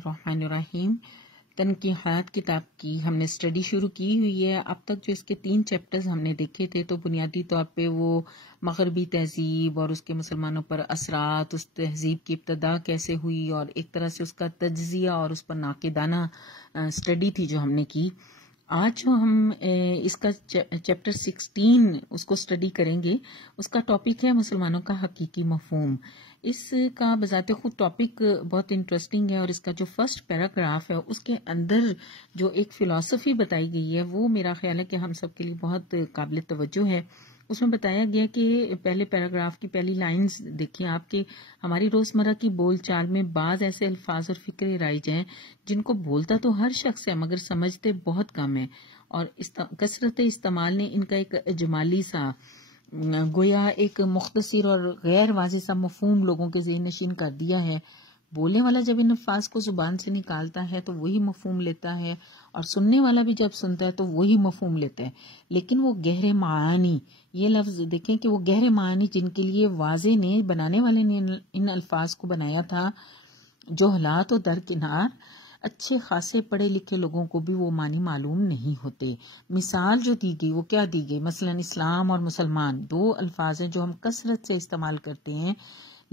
الرحمن الرحیم۔ تنقیحات کتاب کی ہم نے اسٹڈی شروع کی ہوئی ہے۔ اب تک جو اس کے 3 چیپٹرز ہم نے دیکھے تھے تو بنیادی طور پہ وہ مغربی تہذیب اور اس کے مسلمانوں پر اثرات، اس تہذیب کی ابتدا کیسے ہوئی اور ایک طرح سے اس کا تجزیہ اور اس پر ناقدانہ اسٹڈی تھی جو ہم نے کی۔ آج جو ہم اس کا چیپٹر 16 اس کو اسٹڈی کریں گے، اس کا ٹاپک ہے مسلمانوں کا حقیقی مفہوم۔ اس کا بذات خود ٹاپک بہت انٹرسٹنگ ہے اور اس کا جو فرسٹ پیراگراف ہے اس کے اندر جو ایک فلسفی بتائی گئی ہے وہ میرا خیال ہے کہ ہم سب کے لیے بہت قابل توجہ ہے۔ اس میں بتایا گیا کہ پہلے پیراگراف کی پہلی لائنز دیکھیں آپ، کہ ہماری روزمرہ کی بول چال میں بعض ایسے الفاظ اور فکرے رائج ہیں جن کو بولتا تو ہر شخص ہے مگر سمجھتے بہت کم ہے، اور کثرت استعمال نے ان کا ایک اجمالی سا گویا ایک مختصر اور غیر واضح سا مفہوم لوگوں کے ذہن نشین کر دیا ہے۔ بولنے والا جب ان الفاظ کو زبان سے نکالتا ہے تو وہی مفہوم لیتا ہے، اور سننے والا بھی جب سنتا ہے تو وہی مفہوم لیتا ہے، لیکن وہ گہرے معانی، یہ لفظ دیکھیں کہ وہ گہرے معانی جن کے لیے واضح نے بنانے والے نے ان الفاظ کو بنایا تھا، جو حالات و درکنار اچھے خاصے پڑھے لکھے لوگوں کو بھی وہ معنی معلوم نہیں ہوتے۔ مثال جو دی گئی وہ کیا دی گئی؟ مثلا اسلام اور مسلمان 2 الفاظ ہیں جو ہم کثرت سے استعمال کرتے ہیں،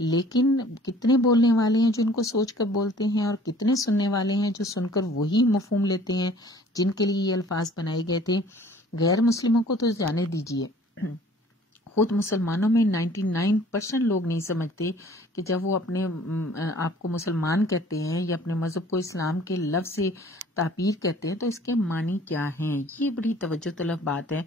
لیکن کتنے بولنے والے ہیں جو ان کو سوچ کر بولتے ہیں، اور کتنے سننے والے ہیں جو سن کر وہی مفہوم لیتے ہیں جن کے لیے یہ الفاظ بنائے گئے تھے۔ غیر مسلموں کو تو جانے دیجیے، خود مسلمانوں میں 99% لوگ نہیں سمجھتے کہ جب وہ اپنے آپ کو مسلمان کہتے ہیں یا اپنے مذہب کو اسلام کے لفظ سے تعبیر کہتے ہیں تو اس کے معنی کیا ہیں۔ یہ بڑی توجہ طلب بات ہے۔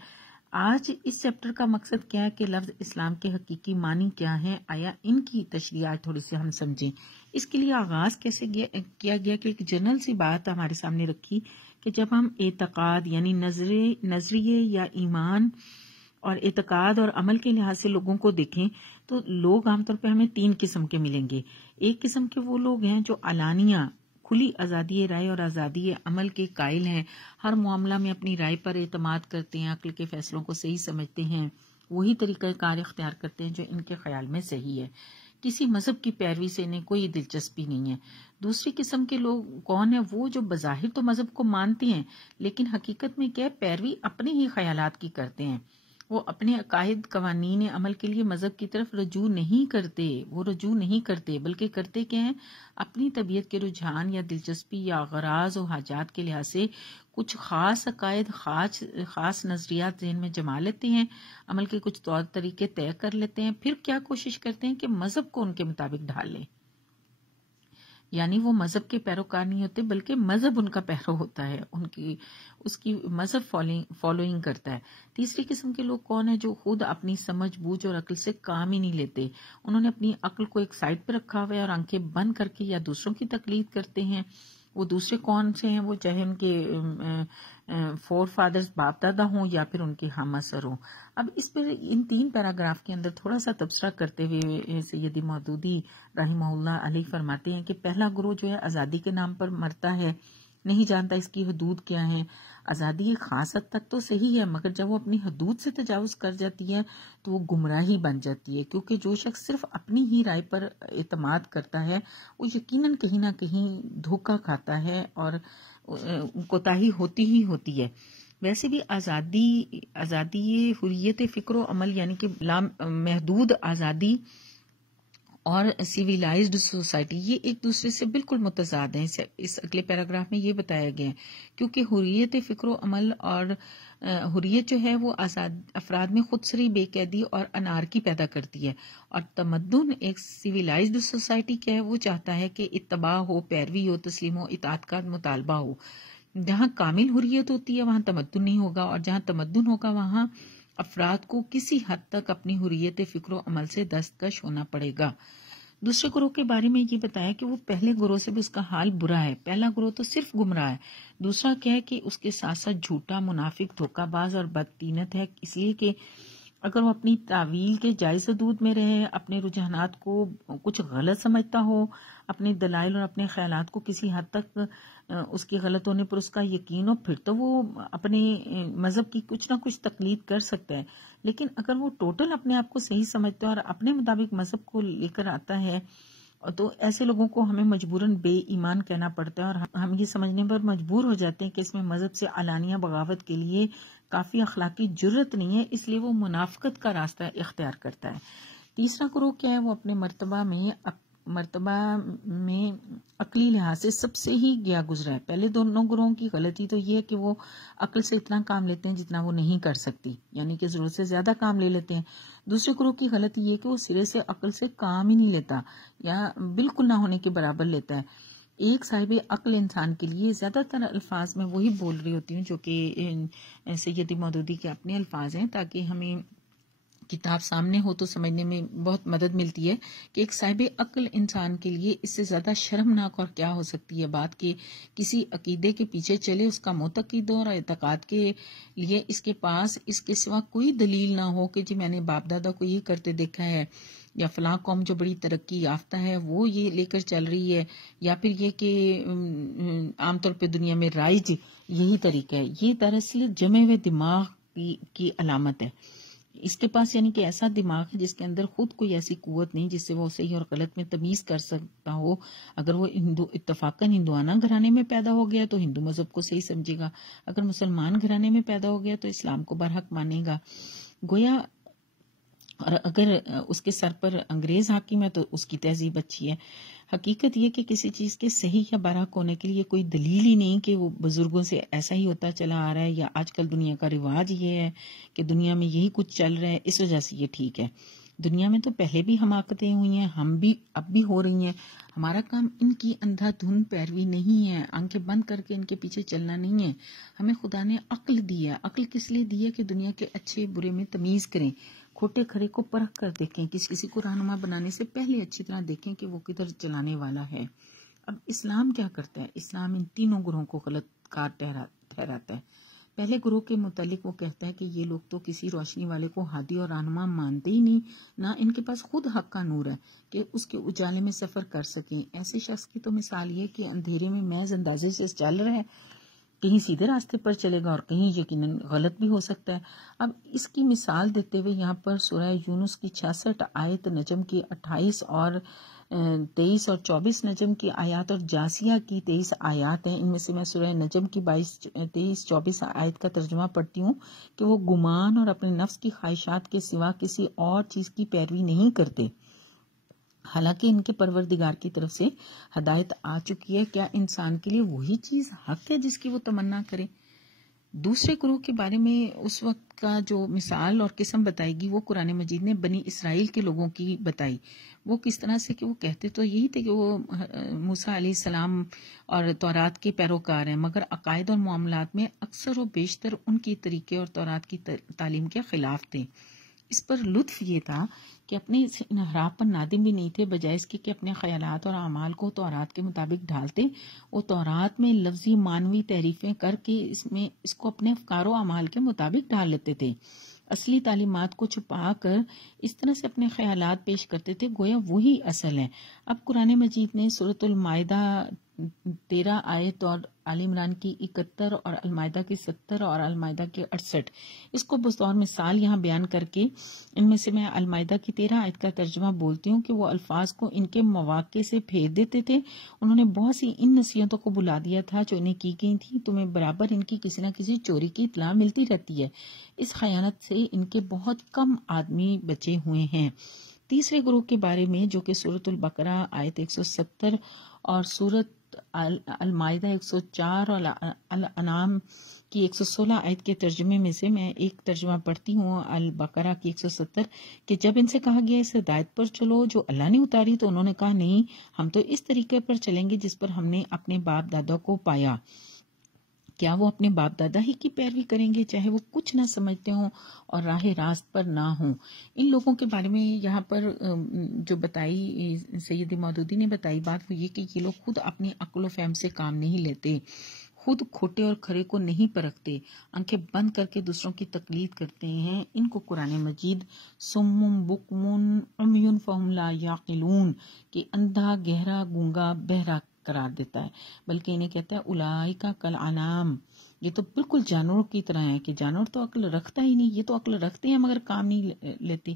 آج اس چیپٹر کا مقصد کیا ہے کہ لفظ اسلام کے حقیقی معنی کیا ہیں، آیا ان کی تشریح آج تھوڑی سی ہم سمجھیں۔ اس کے لیے آغاز کیسے کیا گیا کہ ایک جنرل سی بات ہمارے سامنے رکھی کہ جب ہم اعتقاد یعنی نظریے یا ایمان اور اعتقاد اور عمل کے لحاظ سے لوگوں کو دیکھیں تو لوگ عام طور پہ ہمیں 3 قسم کے ملیں گے۔ ایک قسم کے وہ لوگ ہیں جو علانیہ کھلی آزادی رائے اور آزادی عمل کے قائل ہیں، ہر معاملہ میں اپنی رائے پر اعتماد کرتے ہیں، عقل کے فیصلوں کو صحیح سمجھتے ہیں، وہی طریقہ کار اختیار کرتے ہیں جو ان کے خیال میں صحیح ہے، کسی مذہب کی پیروی سے انہیں کوئی دلچسپی نہیں ہے۔ دوسری قسم کے لوگ کون ہیں؟ وہ جو بظاہر تو مذہب کو مانتے ہیں لیکن حقیقت میں کیا پیروی اپنے ہی خیالات کی کرتے ہیں، وہ اپنے عقائد قوانین عمل کے لیے مذہب کی طرف رجوع نہیں کرتے بلکہ کرتے کیا ہیں؟ اپنی طبیعت کے رجحان یا دلچسپی یا غراض و حاجات کے لحاظ سے کچھ خاص عقائد، خاص نظریات ذہن میں جما لیتے ہیں، عمل کے کچھ طور طریقے طے کر لیتے ہیں، پھر کیا کوشش کرتے ہیں کہ مذہب کو ان کے مطابق ڈھال لیں۔ یعنی وہ مذہب کے پیروکار نہیں ہوتے بلکہ مذہب ان کا پیرو ہوتا ہے، اس کی مذہب فالوئنگ کرتا ہے۔ تیسری قسم کے لوگ کون ہیں؟ جو خود اپنی سمجھ بوجھ اور عقل سے کام ہی نہیں لیتے، انہوں نے اپنی عقل کو ایک سائڈ پہ رکھا ہوا ہے اور آنکھیں بند کر کے یا دوسروں کی تقلید کرتے ہیں۔ وہ دوسرے کون سے ہیں؟ وہ چاہے ان کے فور فادرز باپ دادا ہوں یا پھر ان کے ہم اثر ہوں۔ اب اس پر ان 3 پیراگراف کے اندر تھوڑا سا تبصرہ کرتے ہوئے سیدی مودودی رحمہ اللہ علیہ فرماتے ہیں کہ پہلا گروہ جو ہے آزادی کے نام پر مرتا ہے، نہیں جانتا اس کی حدود کیا ہیں۔ آزادی ایک خاص حد تک تو صحیح ہے مگر جب وہ اپنی حدود سے تجاوز کر جاتی ہے تو وہ گمراہی بن جاتی ہے، کیونکہ جو شخص صرف اپنی ہی رائے پر اعتماد کرتا ہے وہ یقیناً کہیں نہ کہیں دھوکہ کھاتا ہے اور کوتاہی ہوتی ہی ہوتی ہے۔ ویسے بھی آزادی حریت فکر و عمل یعنی کہ محدود آزادی اور سیویلائزڈ سوسائٹی یہ ایک دوسرے سے بالکل متضاد ہیں۔ اس اگلے پیراگراف میں یہ بتایا گیا ہے، کیونکہ حریت فکر و عمل اور حریت جو ہے وہ افراد میں خود سری بے قیدی اور انارکی پیدا کرتی ہے، اور تمدن ایک سیویلائزڈ سوسائٹی کیا ہے؟ وہ چاہتا ہے کہ اتباع ہو، پیروی ہو، تسلیم و اطاعت کا مطالبہ ہو۔ جہاں کامل حریت ہوتی ہے وہاں تمدن نہیں ہوگا، اور جہاں تمدن ہوگا وہاں افراد کو کسی حد تک اپنی حریت فکر و عمل سے دستکش ہونا پڑے گا۔ دوسرے گروہ کے بارے میں یہ بتایا کہ وہ پہلے گروہ سے بھی اس کا حال برا ہے۔ پہلا گروہ تو صرف گمراہ ہے، دوسرا کیا ہے کہ اس کے ساتھ ساتھ جھوٹا، منافق، دھوکہ باز اور بدتینت ہے، اس لیے کہ اگر وہ اپنی تعویل کے جائز حدود میں رہے، اپنے رجحانات کو کچھ غلط سمجھتا ہو، اپنے دلائل اور اپنے خیالات کو کسی حد تک اس کے غلط ہونے پر اس کا یقین ہو، پھر تو وہ اپنے مذہب کی کچھ نہ کچھ تقلید کر سکتا ہے۔ لیکن اگر وہ ٹوٹل اپنے آپ کو صحیح سمجھتا ہے اور اپنے مطابق مذہب کو لے کر آتا ہے تو ایسے لوگوں کو ہمیں مجبوراً بے ایمان کہنا پڑتا ہے، اور ہم یہ سمجھنے پر مجبور ہو جاتے ہیں کہ اس میں مذہب سے علانیہ بغاوت کے لیے کافی اخلاقی جرت نہیں ہے، اس لیے وہ منافقت کا راستہ اختیار کرتا ہے۔ تیسرا گروہ کیا ہے؟ وہ اپنے مرتبہ میں عقلی لحاظ سے سب سے ہی گیا گزرا ہے۔ پہلے دونوں گروہوں کی غلطی تو یہ ہے کہ وہ عقل سے اتنا کام لیتے ہیں جتنا وہ نہیں کر سکتی، یعنی کہ ضرورت سے زیادہ کام لے لیتے ہیں۔ دوسرے گروہ کی غلطی یہ کہ وہ سرے سے عقل سے کام ہی نہیں لیتا یا بالکل نہ ہونے کے برابر لیتا ہے۔ ایک صاحب عقل انسان کے لیے زیادہ تر الفاظ میں وہی بول رہی ہوتی ہوں جو کہ سیدی مودودی کے اپنے الفاظ ہیں، تاکہ ہمیں کتاب سامنے ہو تو سمجھنے میں بہت مدد ملتی ہے کہ ایک صاحب عقل انسان کے لیے اس سے زیادہ شرمناک اور کیا ہو سکتی ہے بات کہ کسی عقیدے کے پیچھے چلے، اس کا معتقد اور اعتقاد کے لیے اس کے پاس اس کے سوا کوئی دلیل نہ ہو کہ جی میں نے باپ دادا کو یہ کرتے دیکھا ہے، یا فلاں قوم جو بڑی ترقی یافتہ ہے وہ یہ لے کر چل رہی ہے، یا پھر یہ کہ عام طور پہ دنیا میں رائج یہی طریقہ ہے۔ یہ دراصل جمے ہوئے دماغ کی علامت ہے۔ اس کے پاس یعنی کہ ایسا دماغ ہے جس کے اندر خود کوئی ایسی قوت نہیں جس سے وہ صحیح اور غلط میں تمیز کر سکتا ہو۔ اگر وہ اتفاقاً ہندوانہ گھرانے میں پیدا ہو گیا تو ہندو مذہب کو صحیح سمجھے گا، اگر مسلمان گھرانے میں پیدا ہو گیا تو اسلام کو برحق مانے گا، گویا اور اگر اس کے سر پر انگریز حاکم ہے تو اس کی تہذیب اچھی ہے۔ حقیقت یہ کہ کسی چیز کے صحیح یا برحق ہونے کے لیے کوئی دلیل ہی نہیں کہ وہ بزرگوں سے ایسا ہی ہوتا چلا آ رہا ہے، یا آج کل دنیا کا رواج یہ ہے کہ دنیا میں یہی کچھ چل رہا ہے اس وجہ سے یہ ٹھیک ہے۔ دنیا میں تو پہلے بھی حماقتیں ہوئی ہیں، ہم بھی اب بھی ہو رہی ہیں۔ ہمارا کام ان کی اندھا دھند پیروی نہیں ہے، آنکھیں بند کر کے ان کے پیچھے چلنا نہیں ہے۔ ہمیں خدا نے عقل دی ہے۔ عقل کس لیے دی ہے؟ کہ دنیا کے اچھے برے میں تمیز کریں، کھوٹے کھرے کو پرکھ کر دیکھیں، کسی کو رہنما بنانے سے پہلے اچھی طرح دیکھیں کہ وہ کدھر چلانے والا ہے۔ اب اسلام کیا کرتا ہے؟ اسلام ان تینوں گروہوں کو غلط کار ٹھہراتا ہے۔ پہلے گروہ کے متعلق وہ کہتا ہے کہ یہ لوگ تو کسی روشنی والے کو ہادی اور رہنما مانتے ہی نہیں، نہ ان کے پاس خود حق کا نور ہے کہ اس کے اجالے میں سفر کر سکیں۔ ایسے شخص کی تو مثال یہ کہ اندھیرے میں محض اندازے سے چل رہا ہے، کہیں سیدھے راستے پر چلے گا اور کہیں یقیناً غلط بھی ہو سکتا ہے۔ اب اس کی مثال دیتے ہوئے یہاں پر سورہ یونس کی 66 آیت، نجم کی 28 اور 23 اور 24 نجم کی آیات اور جاسیہ کی 23 آیات ہیں۔ ان میں سے میں سورہ نجم کی 23 24 آیت کا ترجمہ پڑھتی ہوں کہ وہ گمان اور اپنے نفس کی خواہشات کے سوا کسی اور چیز کی پیروی نہیں کرتے، حالانکہ ان کے پروردگار کی طرف سے ہدایت آ چکی ہے۔ کیا انسان کے لیے وہی چیز حق ہے جس کی وہ تمنا کرے؟ دوسرے گروہ کے بارے میں اس وقت کا جو مثال اور قسم بتائے گی وہ قرآن مجید نے بنی اسرائیل کے لوگوں کی بتائی۔ وہ کس طرح سے کہ وہ کہتے تو یہی تھے کہ وہ موسیٰ علیہ السلام اور تورات کے پیروکار ہیں، مگر عقائد اور معاملات میں اکثر و بیشتر ان کی طریقے اور تورات کی تعلیم کے خلاف تھے۔ اس پر لطف یہ تھا کہ اپنے انحراف پر نادم بھی نہیں تھے، بجائے اس کے کہ اپنے خیالات اور اعمال کو تورات کے مطابق ڈھالتے، وہ تورات میں لفظی معنوی تحریفیں کر کے اس کو اپنے افکار و اعمال کے مطابق ڈھال لیتے تھے، اصلی تعلیمات کو چھپا کر اس طرح سے اپنے خیالات پیش کرتے تھے گویا وہی اصل ہے۔ اب قرآن مجید نے سورۃ المائدہ 13 آیت اور آل عمران کی 71 اور المائدہ کی 70 اور المائدہ کی 68 اس کو بطور مثال یہاں بیان کر کے، ان میں سے میں المائدہ کی 13 آیت کا ترجمہ بولتی ہوں کہ وہ الفاظ کو ان کے مواقع سے پھیر دیتے تھے۔ انہوں نے بہت سی ان نصیحتوں کو بلا دیا تھا جو انہیں کی گئی تھی، تمہیں برابر ان کی کسی نہ کسی چوری کی اطلاع ملتی رہتی ہے۔ اس خیانت سے ان کے بہت کم آدمی بچے ہوئے ہیں۔ تیسرے گروہ کے بارے میں جو کہ سورۃ البقرہ آیت 170 اور سورۃ المائدہ 104 اور الانعام کی 116 آیت کے ترجمے میں سے میں ایک ترجمہ پڑھتی ہوں، البقرہ کی 170، کہ جب ان سے کہا گیا اس ہدایت پر چلو جو اللہ نے اتاری تو انہوں نے کہا نہیں، ہم تو اس طریقے پر چلیں گے جس پر ہم نے اپنے باپ دادا کو پایا۔ کیا وہ اپنے باپ دادا ہی کی پیروی کریں گے چاہے وہ کچھ نہ سمجھتے ہوں اور راہ راست پر نہ ہوں؟ ان لوگوں کے بارے میں یہاں پر جو بتائی سیدی مودودی نے بتائی بات وہ یہ کہ یہ لوگ خود اپنی عقل و فہم سے کام نہیں لیتے، خود کھوٹے اور کھرے کو نہیں پرکھتے، آنکھیں بند کر کے دوسروں کی تقلید کرتے ہیں۔ ان کو قرآن مجید سم بکم عمی فہم لا یعقلون کہ اندھا، گہرا، گونگا، بہرا قرار دیتا ہے، بلکہ انہیں کہتا ہے اولئک کالانعام، یہ تو بالکل جانوروں کی طرح ہے، کہ جانور تو عقل رکھتا ہی نہیں، یہ تو عقل رکھتے ہیں مگر کام نہیں لیتے۔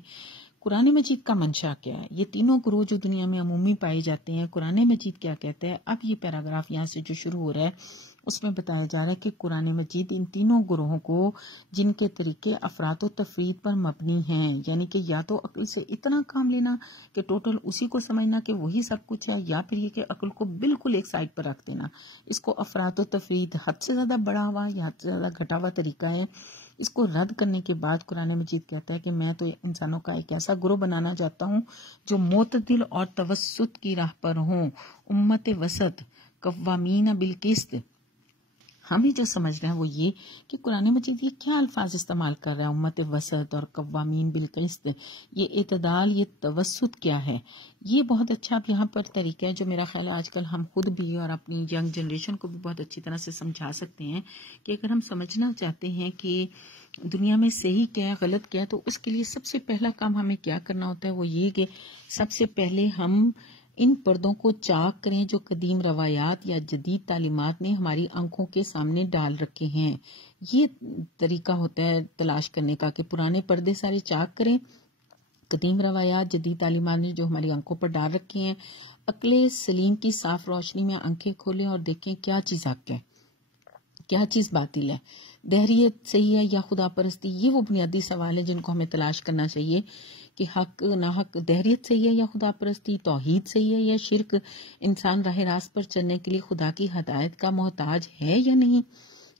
قرآن مجید کا منشا کیا ہے؟ یہ تینوں گروہ جو دنیا میں عمومی پائے جاتے ہیں، قرآن مجید کیا کہتا ہے؟ اب یہ پیراگراف یہاں سے جو شروع ہو رہا ہے اس میں بتایا جا رہا ہے کہ قرآن مجید ان تینوں گروہوں کو، جن کے طریقے افراط و تفرید پر مبنی ہیں، یعنی کہ یا تو عقل سے اتنا کام لینا کہ ٹوٹل اسی کو سمجھنا کہ وہی سب کچھ ہے، یا پھر یہ کہ عقل کو بالکل ایک سائڈ پر رکھ دینا، اس کو افراط و تفرید، حد سے زیادہ بڑا ہوا یا حد سے زیادہ گھٹا ہوا طریقہ ہے، اس کو رد کرنے کے بعد قرآن مجید کہتا ہے کہ میں تو انسانوں کا ایک ایسا گروہ بنانا چاہتا ہوں جو معتدل اور توسط کی راہ پر ہوں، امت وسط، قوامین بالقسط۔ ہمیں جو سمجھ رہے ہیں وہ یہ کہ قرآن مجید یہ کیا الفاظ استعمال کر رہا ہے، امت وسط اور قوامین بالقسط، یہ اعتدال، یہ توسط کیا ہے؟ یہ بہت اچھا اب یہاں پر طریقہ ہے جو میرا خیال ہے آج کل ہم خود بھی اور اپنی ینگ جنریشن کو بھی بہت اچھی طرح سے سمجھا سکتے ہیں کہ اگر ہم سمجھنا چاہتے ہیں کہ دنیا میں صحیح کیا ہے، غلط کیا ہے، تو اس کے لیے سب سے پہلا کام ہمیں کیا کرنا ہوتا ہے، وہ یہ کہ سب سے پہلے ہم ان پردوں کو چاک کریں جو قدیم روایات یا جدید تعلیمات نے ہماری آنکھوں کے سامنے ڈال رکھے ہیں۔ یہ طریقہ ہوتا ہے تلاش کرنے کا کہ پرانے پردے سارے چاک کریں، قدیم روایات، جدید تعلیمات نے جو ہماری آنکھوں پر ڈال رکھے ہیں، عقل سلیم کی صاف روشنی میں آنکھیں کھولیں اور دیکھیں کیا چیز حق ہے، کیا چیز باطل ہے، دہریت صحیح ہے یا خدا پرستی۔ یہ وہ بنیادی سوال ہے جن کو ہمیں تلاش کرنا چاہیے کہ حق ناحق، دہریت صحیح ہے یا خدا پرستی، توحید صحیح ہے یا شرک، انسان راہ راست پر چلنے کے لیے خدا کی ہدایت کا محتاج ہے یا نہیں۔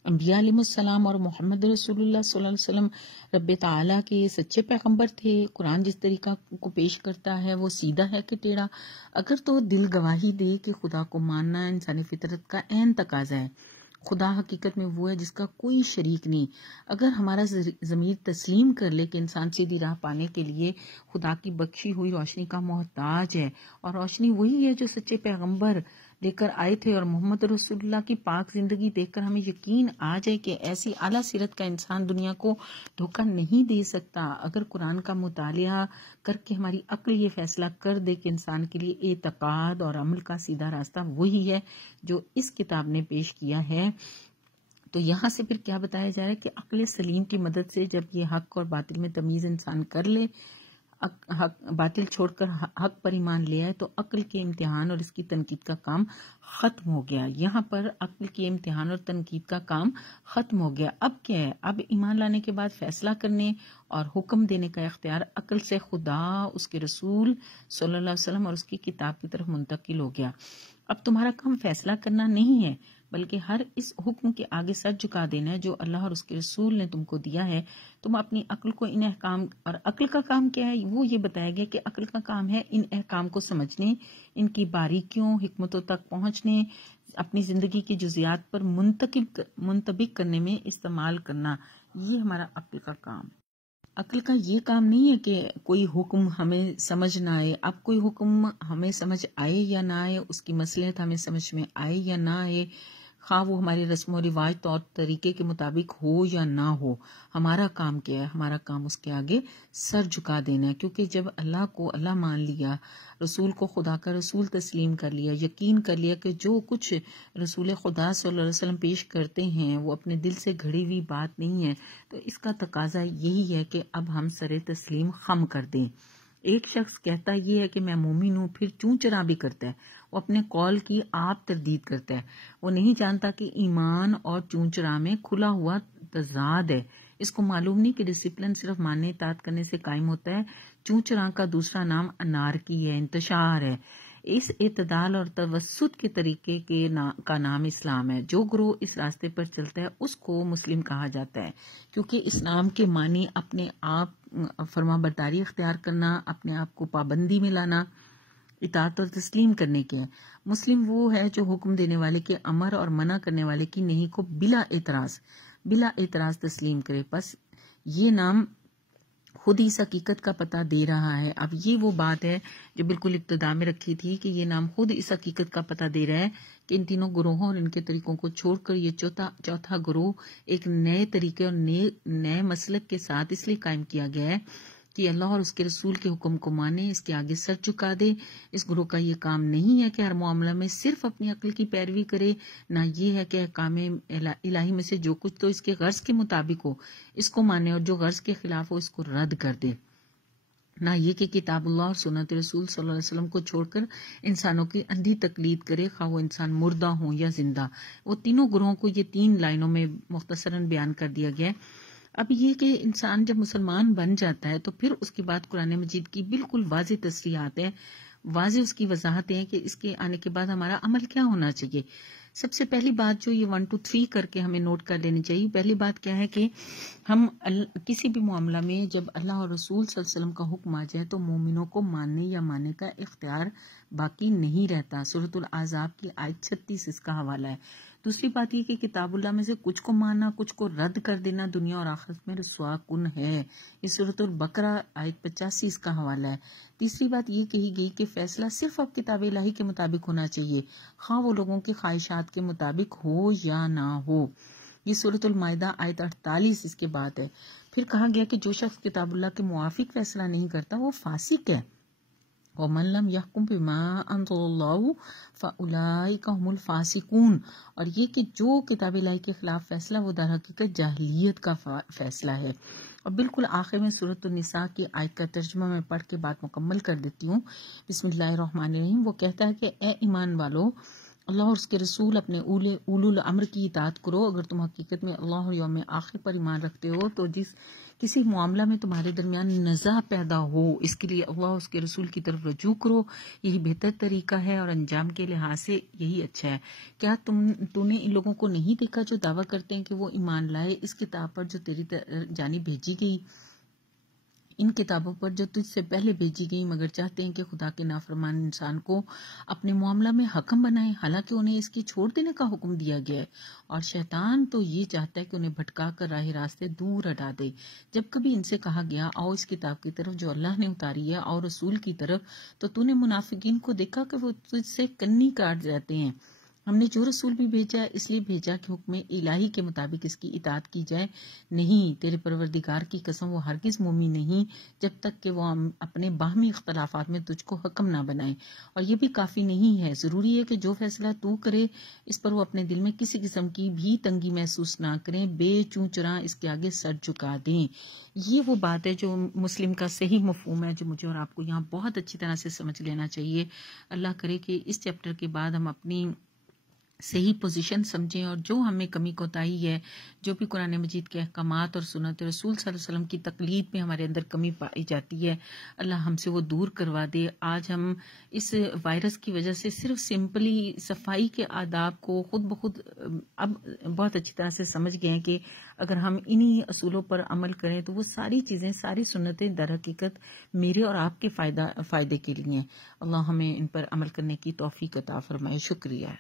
انبیاء علیہ السلام اور محمد رسول اللہ صلی اللہ علیہ وسلم رب تعالیٰ کے سچے پیغمبر تھے۔ قرآن جس طریقہ کو پیش کرتا ہے وہ سیدھا ہے کہ ٹیڑھا؟ اگر تو دل گواہی دے کہ خدا کو ماننا انسانی فطرت کا عین تقاضا ہے، خدا حقیقت میں وہ ہے جس کا کوئی شریک نہیں، اگر ہمارا ضمیر تسلیم کر لے کہ انسان سیدھی راہ پانے کے لیے خدا کی بخشی ہوئی روشنی کا محتاج ہے، اور روشنی وہی ہے جو سچے پیغمبر لے کر آئے تھے، اور محمد رسول اللہ کی پاک زندگی دیکھ کر ہمیں یقین آ جائے کہ ایسی اعلیٰ سیرت کا انسان دنیا کو دھوکہ نہیں دے سکتا، اگر قرآن کا مطالعہ کر کے ہماری عقل یہ فیصلہ کر دے کہ انسان کے لیے اعتقاد اور عمل کا سیدھا راستہ وہی ہے جو اس کتاب نے پیش کیا ہے، تو یہاں سے پھر کیا بتایا جا رہا ہے کہ عقل سلیم کی مدد سے جب یہ حق اور باطل میں تمیز انسان کر لے، باطل چھوڑ کر حق پر ایمان لے آئے، تو عقل کے امتحان اور اس کی تنقید کا کام ختم ہو گیا۔ یہاں پر عقل کے امتحان اور تنقید کا کام ختم ہو گیا۔ اب کیا ہے؟ اب ایمان لانے کے بعد فیصلہ کرنے اور حکم دینے کا اختیار عقل سے خدا، اس کے رسول صلی اللہ علیہ وسلم اور اس کی کتاب کی طرف منتقل ہو گیا۔ اب تمہارا کام فیصلہ کرنا نہیں ہے، بلکہ ہر اس حکم کے آگے سر جھکا دینا ہے جو اللہ اور اس کے رسول نے تم کو دیا ہے۔ تم اپنی عقل کو ان احکام، اور عقل کا کام کیا ہے؟ وہ یہ بتایا گیا کہ عقل کا کام ہے ان احکام کو سمجھنے، ان کی باریکیوں، حکمتوں تک پہنچنے، اپنی زندگی کی جزیات پر منطبق کرنے میں استعمال کرنا۔ یہ ہمارا عقل کا کام۔ عقل کا یہ کام نہیں ہے کہ کوئی حکم ہمیں سمجھ نہ آئے۔ اب کوئی حکم ہمیں سمجھ آئے یا نہ آئے، اس کی مصلحت ہمیں سمجھ میں آئے یا نہ آئے، خواہ وہ ہمارے رسم و رواج طور طریقے کے مطابق ہو یا نہ ہو، ہمارا کام کیا ہے؟ ہمارا کام اس کے آگے سر جھکا دینا ہے، کیونکہ جب اللہ کو اللہ مان لیا، رسول کو خدا کا رسول تسلیم کر لیا، یقین کر لیا کہ جو کچھ رسول خدا صلی اللہ علیہ وسلم پیش کرتے ہیں وہ اپنے دل سے گھڑی ہوئی بات نہیں ہے، تو اس کا تقاضا یہی ہے کہ اب ہم سر تسلیم خم کر دیں۔ ایک شخص کہتا یہ ہے کہ میں مومن ہوں، پھر چوں چرا بھی کرتا ہے، وہ اپنے قول کی آپ تردید کرتا ہے، وہ نہیں جانتا کہ ایمان اور چوں چرا میں کھلا ہوا تضاد ہے۔ اس کو معلوم نہیں کہ ڈسپلن صرف ماننے اطاعت کرنے سے قائم ہوتا ہے، چوں چرا کا دوسرا نام انارکی ہے، انتشار ہے۔ اس اعتدال اور توسط کے طریقے کا نام اسلام ہے۔ جو گروہ اس راستے پر چلتا ہے اس کو مسلم کہا جاتا ہے، کیونکہ اسلام کے معنی اپنے آپ فرما برداری اختیار کرنا، اپنے آپ کو پابندی میں لانا، اطاعت اور تسلیم کرنے کے ہے۔ مسلم وہ ہے جو حکم دینے والے کے امر اور منع کرنے والے کی نہیں کو بلا اعتراض تسلیم کرے۔ بس یہ نام خود ہی اس حقیقت کا پتہ دے رہا ہے۔ اب یہ وہ بات ہے جو بالکل ابتدا میں رکھی تھی کہ یہ نام خود اس حقیقت کا پتہ دے رہا ہے کہ ان تینوں گروہوں اور ان کے طریقوں کو چھوڑ کر یہ چوتھا گروہ ایک نئے طریقے اور نئے مسلک کے ساتھ اس لیے قائم کیا گیا ہے کہ اللہ اور اس کے رسول کے حکم کو مانے، اس کے آگے سر جھکا دے۔ اس گروہ کا یہ کام نہیں ہے کہ ہر معاملہ میں صرف اپنی عقل کی پیروی کرے، نہ یہ ہے کہ احکام الہی میں سے جو کچھ تو اس کے غرض کے مطابق ہو اس کو مانے، اور جو غرض کے خلاف ہو اس کو رد کر دے۔ نہ یہ کہ کتاب اللہ اور سنت رسول صلی اللہ علیہ وسلم کو چھوڑ کر انسانوں کی اندھی تقلید کرے، خواہ وہ انسان مردہ ہوں یا زندہ۔ وہ تینوں گروہوں کو یہ 3 لائنوں میں مختصراً بیان کر دیا گیا ہے۔ اب یہ کہ انسان جب مسلمان بن جاتا ہے تو پھر اس کے بعد قرآن مجید کی بالکل واضح تصریحات ہیں، واضح اس کی وضاحتیں ہیں کہ اس کے آنے کے بعد ہمارا عمل کیا ہونا چاہیے۔ سب سے پہلی بات جو یہ 1 2 3 کر کے ہمیں نوٹ کر لینی چاہیے، پہلی بات کیا ہے کہ ہم کسی بھی معاملہ میں جب اللہ اور رسول صلی اللہ علیہ وسلم کا حکم آ جائے تو مومنوں کو ماننے یا ماننے کا اختیار باقی نہیں رہتا۔ سورۃ الاحزاب کی آیت 36 اس کا حوالہ ہے۔ دوسری بات یہ کہ کتاب اللہ میں سے کچھ کو ماننا، کچھ کو رد کر دینا دنیا اور آخرت میں رسوا کن ہے۔ یہ سورۃ البقرہ آیت 85 اس کا حوالہ ہے۔ تیسری بات یہ کہی گئی کہ فیصلہ صرف اب کتاب الہی کے مطابق ہونا چاہیے، خواہ وہ لوگوں کی خواہشات کے مطابق ہو یا نہ ہو۔ یہ سورۃ المائدہ آیت 48 اس کے بعد ہے۔ پھر کہا گیا کہ جو شخص کتاب اللہ کے موافق فیصلہ نہیں کرتا وہ فاسق ہے۔ وَمَن لَّمْ يَحْكُم بِمَا أَنزَلَ اللَّهُ فَأُولَٰئِكَ هُمُ الْفَاسِقُونَ، اور یہ کہ جو کتاب الہی کے خلاف فیصلہ وہ در حقیقت جاہلیت کا فیصلہ ہے۔ اور بالکل آخر میں سورۃ النساء کی آیت کا ترجمہ میں پڑھ کے بات مکمل کر دیتی ہوں۔ بسم اللہ الرحمن الرحیم۔ وہ کہتا ہے کہ اے ایمان والو، اللہ اور اس کے رسول اپنے اولو الامر کی اطاعت کرو۔ اگر تم حقیقت میں اللہ اور یوم آخر پر ایمان رکھتے ہو تو جس کسی معاملہ میں تمہارے درمیان نزاع پیدا ہو، اس کے لیے اللہ اور اس کے رسول کی طرف رجوع کرو، یہی بہتر طریقہ ہے اور انجام کے لحاظ سے یہی اچھا ہے۔ کیا تو نے ان لوگوں کو نہیں دیکھا جو دعویٰ کرتے ہیں کہ وہ ایمان لائے اس کتاب پر جو تیری جانب بھیجی گئی، ان کتابوں پر جو تجھ سے پہلے بھیجی گئی، مگر چاہتے ہیں کہ خدا کے نافرمان انسان کو اپنے معاملہ میں حکم بنائیں، حالانکہ انہیں اس کی چھوڑ دینے کا حکم دیا گیا ہے، اور شیطان تو یہ چاہتا ہے کہ انہیں بھٹکا کر راہ راستے دور ہٹا دے۔ جب کبھی ان سے کہا گیا آؤ اس کتاب کی طرف جو اللہ نے اتاری ہے اور رسول کی طرف، تو نے منافقین کو دیکھا کہ وہ تجھ سے کنی کاٹ جاتے ہیں۔ ہم نے جو رسول بھی بھیجا ہے اس لیے بھیجا کہ حکم الہی کے مطابق اس کی اطاعت کی جائے، نہیں تیرے پروردگار کی قسم وہ ہرگز مومن نہیں جب تک کہ وہ اپنے باہمی اختلافات میں تجھ کو حکم نہ بنائے۔ اور یہ بھی کافی نہیں ہے، ضروری ہے کہ جو فیصلہ تو کرے اس پر وہ اپنے دل میں کسی قسم کی بھی تنگی محسوس نہ کریں، بے چوں چراں اس کے آگے سر جھکا دیں۔ یہ وہ بات ہے جو مسلم کا صحیح مفہوم ہے، جو مجھے اور آپ کو یہاں بہت اچھی طرح سے سمجھ لینا چاہیے۔ اللہ کرے کہ اس چیپٹر کے بعد ہم اپنی صحیح پوزیشن سمجھیں، اور جو ہمیں کمی کوتاہی ہے، جو بھی قرآن مجید کے احکامات اور سنت رسول صلی اللہ علیہ وسلم کی تقلید میں ہمارے اندر کمی پائی جاتی ہے، اللہ ہم سے وہ دور کروا دے۔ آج ہم اس وائرس کی وجہ سے صرف سمپلی صفائی کے آداب کو خود بخود اب بہت اچھی طرح سے سمجھ گئے ہیں کہ اگر ہم انہی اصولوں پر عمل کریں تو وہ ساری چیزیں، ساری سنتیں در حقیقت میرے اور آپ کے فائدے کے لیے ہیں۔ اللہ ہمیں ان پر عمل کرنے کی توفیق عطا فرمائے۔ شکریہ۔